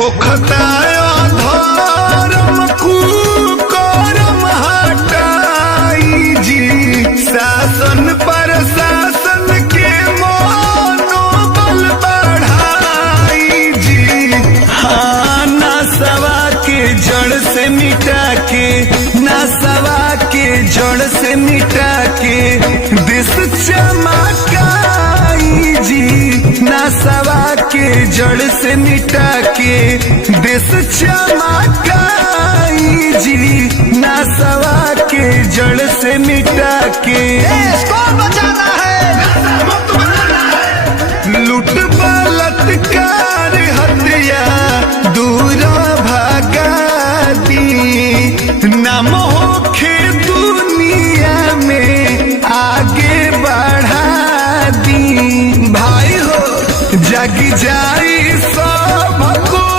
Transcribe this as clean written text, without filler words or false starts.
होखतायो धर्म कुकर्म हटाई जी, शासन प्रशासन के मनोबल बढ़ाई जी। हाँ, नशवा के जड़ से मिटा के, नशवा के जड़ से मिटा के देश चमकाई जी, नशवा के जड़ से मिटा के देश चमकाई जी, नशवा के जड़ से मिटा के देश को बचाना